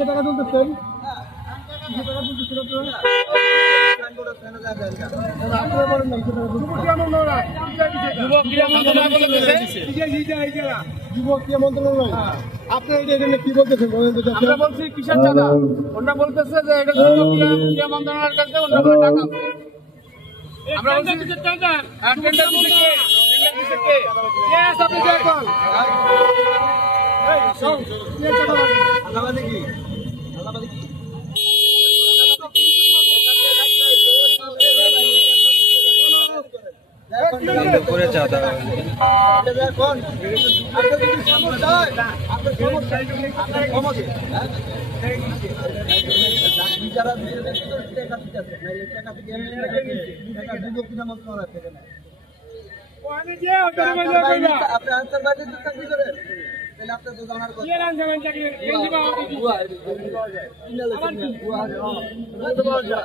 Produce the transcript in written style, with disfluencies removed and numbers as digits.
টাকা তুলতেছেন আপনার কি বলতেছেন? আমরা বলছি কিসের চাঁদা, ওনারা বলতেছে যে এটা ক্রীড়া মন্ত্রণালয়ের কাছে ওনারা টাকা। আমরা বলছি কিসের চাঁদা? টেন্ডার দিছে কে? টেন্ডার দিছে কে? ইয়েস, আপনি দেখুন। এই সব কি চাঁদা লাগে? আলাদা কি? আলাদা কি? করে চাঁদা দেখুন। আপনি যদি সমস্যা হয় আপনি সমস্যা আপনার কমাতে যারা টাকা দিতে আছে টাকা থেকে টাকা দিব কিনা মত করা থাকে না। আমি যে অর্ডার বাজে কইলা আপনি আনসার বাজে তো চাকরি করে তাহলে আপনি তো জানার কথা কি রান যাবেন চাকরি কেন দিবা? বুয়া কিনা লাগে বুয়া তো বাজা